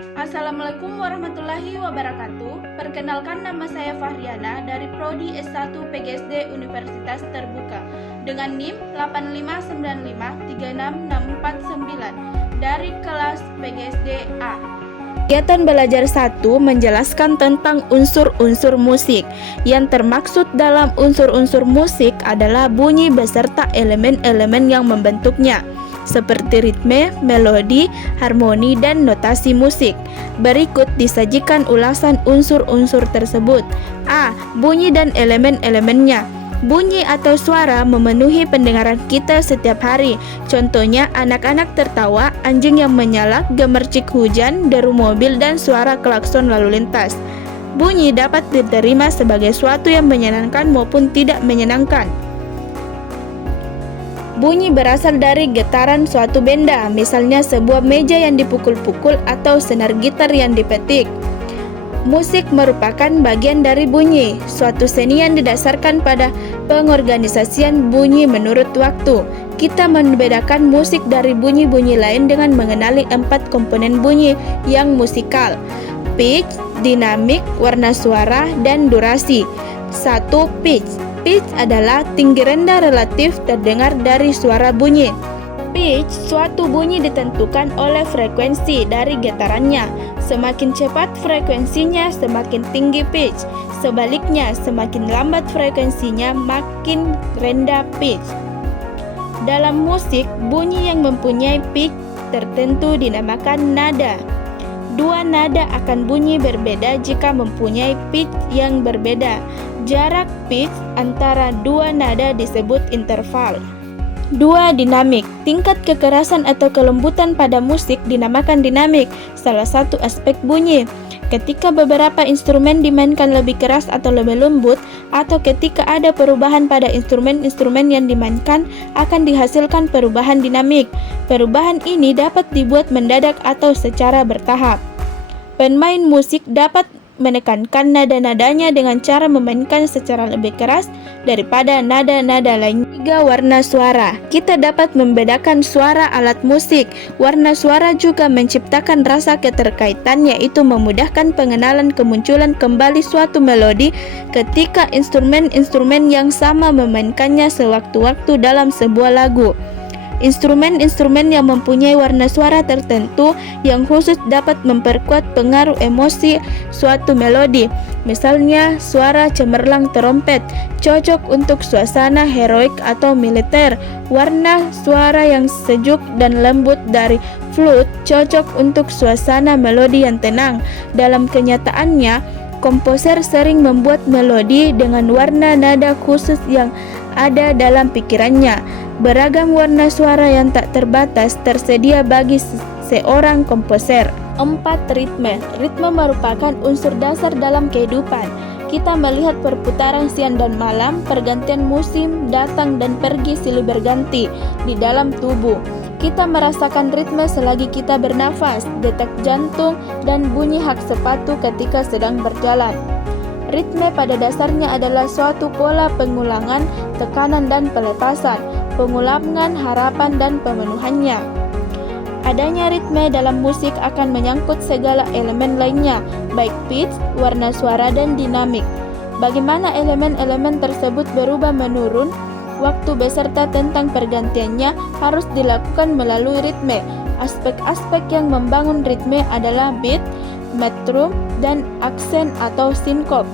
Assalamualaikum warahmatullahi wabarakatuh. Perkenalkan, nama saya Fahriana dari Prodi S1 PGSD Universitas Terbuka dengan NIM 8595366449 dari kelas PGSD A. Kegiatan belajar 1 menjelaskan tentang unsur-unsur musik. Yang termaksud dalam unsur-unsur musik adalah bunyi beserta elemen-elemen yang membentuknya, seperti ritme, melodi, harmoni, dan notasi musik. Berikut disajikan ulasan unsur-unsur tersebut. A. Bunyi dan elemen-elemennya. Bunyi atau suara memenuhi pendengaran kita setiap hari. Contohnya anak-anak tertawa, anjing yang menyala, gemercik hujan, deru mobil, dan suara klakson lalu lintas. Bunyi dapat diterima sebagai suatu yang menyenangkan maupun tidak menyenangkan. Bunyi berasal dari getaran suatu benda, misalnya sebuah meja yang dipukul-pukul atau senar gitar yang dipetik. Musik merupakan bagian dari bunyi, suatu seni yang didasarkan pada pengorganisasian bunyi menurut waktu. Kita membedakan musik dari bunyi-bunyi lain dengan mengenali 4 komponen bunyi yang musikal: pitch, dinamik, warna suara, dan durasi. 1. Pitch. Pitch adalah tinggi rendah relatif terdengar dari suara bunyi. Pitch, suatu bunyi ditentukan oleh frekuensi dari getarannya. Semakin cepat frekuensinya, semakin tinggi pitch. Sebaliknya, semakin lambat frekuensinya, makin rendah pitch. Dalam musik, bunyi yang mempunyai pitch tertentu dinamakan nada. Dua nada akan bunyi berbeda jika mempunyai pitch yang berbeda. Jarak pitch antara dua nada disebut interval. 2. Dinamik. Tingkat kekerasan atau kelembutan pada musik dinamakan dinamik, salah satu aspek bunyi. Ketika beberapa instrumen dimainkan lebih keras atau lebih lembut, atau ketika ada perubahan pada instrumen-instrumen yang dimainkan, akan dihasilkan perubahan dinamik. Perubahan ini dapat dibuat mendadak atau secara bertahap. Pemain musik dapat menekankan nada-nadanya dengan cara memainkan secara lebih keras daripada nada-nada lain. 3. Warna suara. Kita dapat membedakan suara alat musik. Warna suara juga menciptakan rasa keterkaitan, yaitu memudahkan pengenalan kemunculan kembali suatu melodi ketika instrumen-instrumen yang sama memainkannya sewaktu-waktu dalam sebuah lagu. Instrumen-instrumen yang mempunyai warna suara tertentu yang khusus dapat memperkuat pengaruh emosi suatu melodi. Misalnya, suara cemerlang trompet cocok untuk suasana heroik atau militer. Warna suara yang sejuk dan lembut dari flute cocok untuk suasana melodi yang tenang. Dalam kenyataannya, komposer sering membuat melodi dengan warna nada khusus yang ada dalam pikirannya. Beragam warna suara yang tak terbatas tersedia bagi seorang komposer. 4. Ritme. Ritme merupakan unsur dasar dalam kehidupan. Kita melihat perputaran siang dan malam, pergantian musim, datang dan pergi silih berganti di dalam tubuh. Kita merasakan ritme selagi kita bernafas, detak jantung, dan bunyi hak sepatu ketika sedang berjalan. Ritme pada dasarnya adalah suatu pola pengulangan, tekanan dan pelepasan, pengulangan, harapan, dan pemenuhannya. Adanya ritme dalam musik akan menyangkut segala elemen lainnya, baik pitch, warna suara, dan dinamik. Bagaimana elemen-elemen tersebut berubah menurun waktu beserta tentang pergantiannya harus dilakukan melalui ritme. Aspek-aspek yang membangun ritme adalah beat, metrum, dan aksen atau sinkop.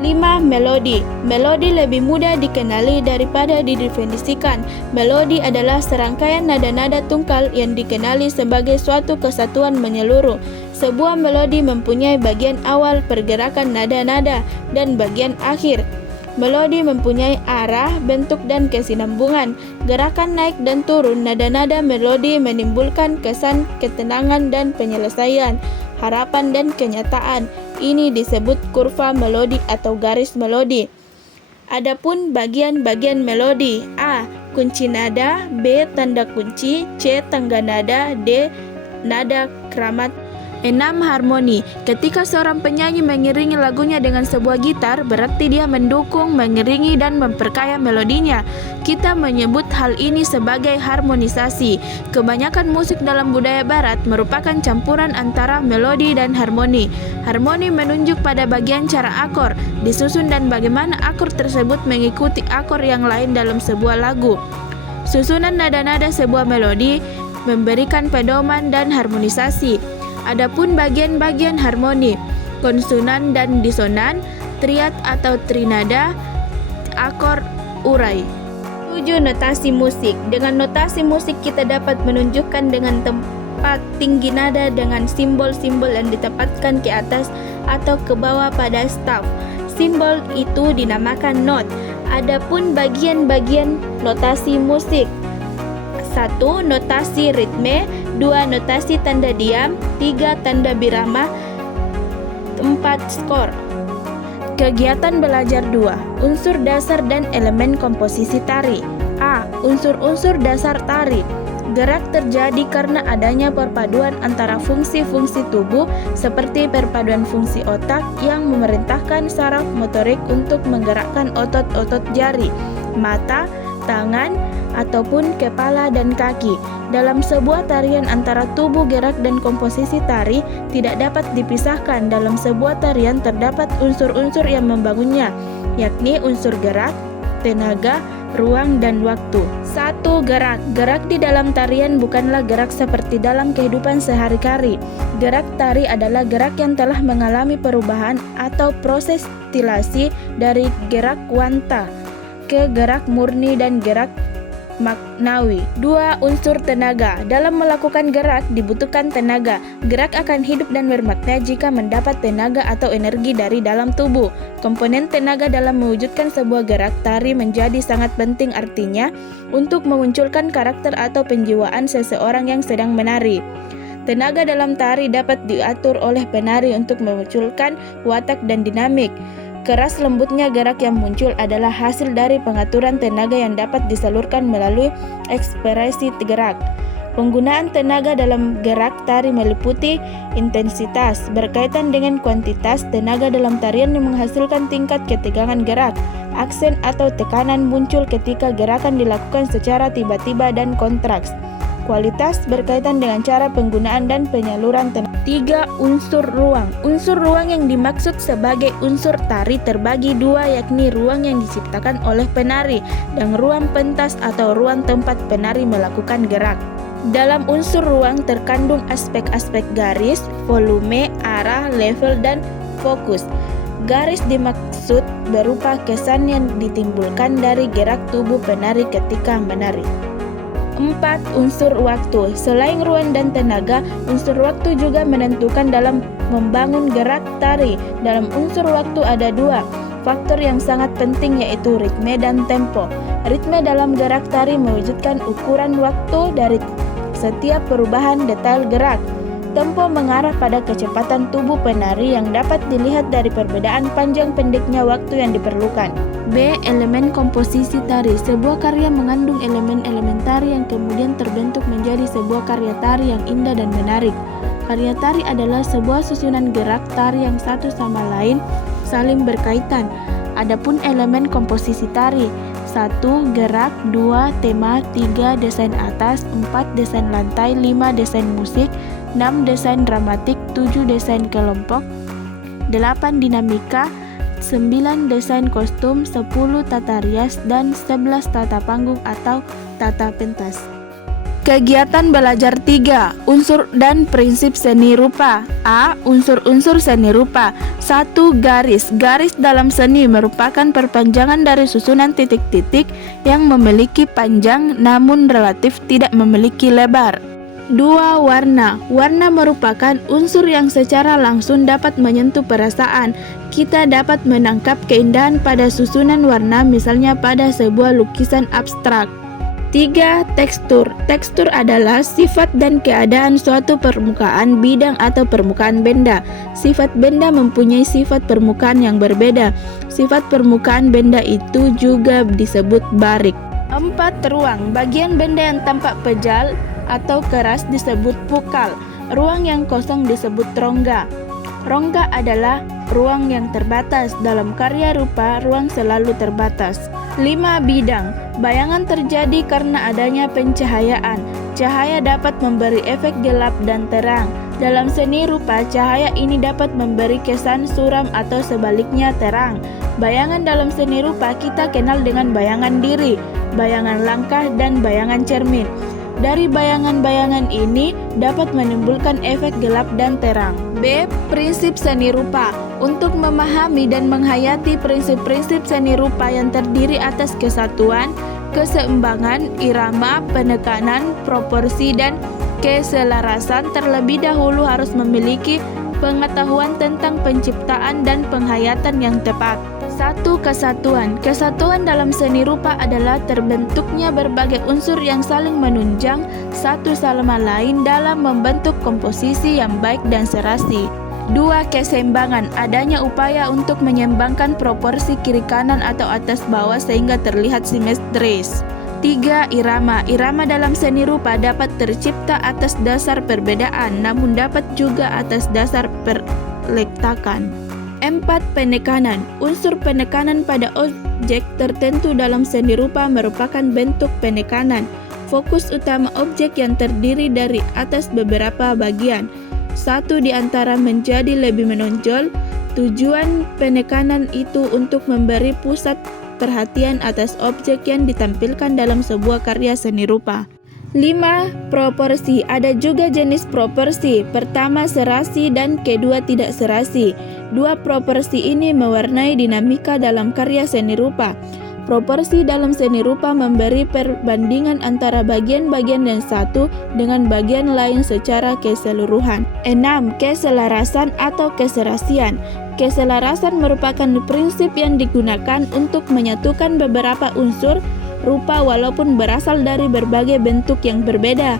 5. Melodi. Melodi lebih mudah dikenali daripada didefinisikan. Melodi adalah serangkaian nada-nada tunggal yang dikenali sebagai suatu kesatuan menyeluruh. Sebuah melodi mempunyai bagian awal, pergerakan nada-nada, dan bagian akhir. Melodi mempunyai arah, bentuk, dan kesinambungan. Gerakan naik dan turun nada-nada melodi menimbulkan kesan ketenangan dan penyelesaian, harapan dan kenyataan. Ini disebut kurva melodi atau garis melodi. Adapun bagian-bagian melodi: A. Kunci nada, B. Tanda kunci, C. Tangga nada, D. Nada kramat. 6. Harmoni. Ketika seorang penyanyi mengiringi lagunya dengan sebuah gitar, berarti dia mendukung, mengiringi, dan memperkaya melodinya. Kita menyebut hal ini sebagai harmonisasi. Kebanyakan musik dalam budaya barat merupakan campuran antara melodi dan harmoni. Harmoni menunjuk pada bagian cara akor disusun dan bagaimana akor tersebut mengikuti akor yang lain dalam sebuah lagu. Susunan nada-nada sebuah melodi memberikan pedoman dan harmonisasi. Adapun bagian-bagian harmoni, konsonan dan disonan, triad atau trinada, akor, urai. 7. Notasi musik. Dengan notasi musik kita dapat menunjukkan dengan tempat tinggi nada dengan simbol-simbol yang ditempatkan ke atas atau ke bawah pada staf. Simbol itu dinamakan not. Adapun bagian-bagian notasi musik: 1. Notasi ritme, 2. Notasi tanda diam, 3. Tanda birama, 4. skor. Kegiatan belajar 2. Unsur dasar dan elemen komposisi tari. A. Unsur-unsur dasar tari. Gerak terjadi karena adanya perpaduan antara fungsi-fungsi tubuh seperti perpaduan fungsi otak yang memerintahkan saraf motorik untuk menggerakkan otot-otot jari, mata, tangan, ataupun kepala dan kaki. Dalam sebuah tarian antara tubuh gerak dan komposisi tari tidak dapat dipisahkan. Dalam sebuah tarian terdapat unsur-unsur yang membangunnya, yakni unsur gerak, tenaga, ruang, dan waktu. 1. Gerak. Gerak di dalam tarian bukanlah gerak seperti dalam kehidupan sehari-hari. Gerak tari adalah gerak yang telah mengalami perubahan atau proses stilasi dari gerak wanta ke gerak murni dan gerak maknawi. 2. Unsur tenaga. Dalam melakukan gerak dibutuhkan tenaga. Gerak akan hidup dan bermakna jika mendapat tenaga atau energi dari dalam tubuh. Komponen tenaga dalam mewujudkan sebuah gerak tari menjadi sangat penting, artinya untuk memunculkan karakter atau penjiwaan seseorang yang sedang menari. Tenaga dalam tari dapat diatur oleh penari untuk memunculkan watak dan dinamik. Keras lembutnya gerak yang muncul adalah hasil dari pengaturan tenaga yang dapat disalurkan melalui ekspresi gerak. Penggunaan tenaga dalam gerak tari meliputi intensitas, berkaitan dengan kuantitas. Tenaga dalam tarian yang menghasilkan tingkat ketegangan gerak. Aksen atau tekanan muncul ketika gerakan dilakukan secara tiba-tiba dan kontraks. Kualitas berkaitan dengan cara penggunaan dan penyaluran tenaga. 3. Unsur ruang. Unsur ruang yang dimaksud sebagai unsur tari terbagi dua, yakni ruang yang diciptakan oleh penari dan ruang pentas atau ruang tempat penari melakukan gerak. Dalam unsur ruang terkandung aspek-aspek garis, volume, arah, level, dan fokus. Garis dimaksud berupa kesan yang ditimbulkan dari gerak tubuh penari ketika menari. 4. Unsur waktu. Selain ruang dan tenaga, unsur waktu juga menentukan dalam membangun gerak tari. Dalam unsur waktu ada dua faktor yang sangat penting, yaitu ritme dan tempo. Ritme dalam gerak tari mewujudkan ukuran waktu dari setiap perubahan detail gerak. Tempo mengarah pada kecepatan tubuh penari yang dapat dilihat dari perbedaan panjang pendeknya waktu yang diperlukan. B. Elemen komposisi tari. Sebuah karya mengandung elemen-elemen tari yang kemudian terbentuk menjadi sebuah karya tari yang indah dan menarik. Karya tari adalah sebuah susunan gerak tari yang satu sama lain saling berkaitan. Adapun elemen komposisi tari: 1. Gerak, 2. Tema, 3. Desain atas, 4. Desain lantai, 5. Desain musik, 6. Desain dramatik, 7. Desain kelompok, 8. Dinamika, 9. Desain kostum, 10. Tata rias, dan 11. Tata panggung atau tata pentas. Kegiatan belajar 3. Unsur dan prinsip seni rupa. A. Unsur-unsur seni rupa. 1. Garis. Garis dalam seni merupakan perpanjangan dari susunan titik-titik yang memiliki panjang namun relatif tidak memiliki lebar. 2. Warna. Warna merupakan unsur yang secara langsung dapat menyentuh perasaan. Kita dapat menangkap keindahan pada susunan warna, misalnya pada sebuah lukisan abstrak. 3. Tekstur. Tekstur adalah sifat dan keadaan suatu permukaan bidang atau permukaan benda. Sifat benda mempunyai sifat permukaan yang berbeda. Sifat permukaan benda itu juga disebut barik. 4. Ruang. Bagian benda yang tampak pejal atau keras disebut pukal. Ruang yang kosong disebut rongga. Rongga adalah ruang yang terbatas. Dalam karya rupa, ruang selalu terbatas. 5. Bidang. Bayangan terjadi karena adanya pencahayaan. Cahaya dapat memberi efek gelap dan terang. Dalam seni rupa, cahaya ini dapat memberi kesan suram atau sebaliknya terang. Bayangan dalam seni rupa kita kenal dengan bayangan diri, bayangan langkah, dan bayangan cermin. Dari bayangan-bayangan ini dapat menimbulkan efek gelap dan terang. B. Prinsip seni rupa. Untuk memahami dan menghayati prinsip-prinsip seni rupa yang terdiri atas kesatuan, keseimbangan, irama, penekanan, proporsi, dan keselarasan, terlebih dahulu harus memiliki pengetahuan tentang penciptaan dan penghayatan yang tepat. 1. Kesatuan. Kesatuan dalam seni rupa adalah terbentuknya berbagai unsur yang saling menunjang satu sama lain dalam membentuk komposisi yang baik dan serasi. 2. Keseimbangan. Adanya upaya untuk menyeimbangkan proporsi kiri kanan atau atas bawah sehingga terlihat simetris. 3. Irama. Irama dalam seni rupa dapat tercipta atas dasar perbedaan, namun dapat juga atas dasar perlektakan. 4. Penekanan. Unsur penekanan pada objek tertentu dalam seni rupa merupakan bentuk penekanan. Fokus utama objek yang terdiri dari atas beberapa bagian. Satu di antara menjadi lebih menonjol. Tujuan penekanan itu untuk memberi pusat perhatian atas objek yang ditampilkan dalam sebuah karya seni rupa. 5. Proporsi. Ada juga jenis proporsi. Pertama serasi dan kedua tidak serasi. Dua proporsi ini mewarnai dinamika dalam karya seni rupa. Proporsi dalam seni rupa memberi perbandingan antara bagian-bagian yang satu dengan bagian lain secara keseluruhan. 6. Keselarasan atau keserasian. Keselarasan merupakan prinsip yang digunakan untuk menyatukan beberapa unsur rupa walaupun berasal dari berbagai bentuk yang berbeda.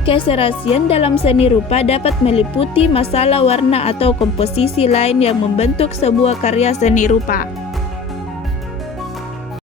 Keserasian dalam seni rupa dapat meliputi masalah warna atau komposisi lain yang membentuk sebuah karya seni rupa.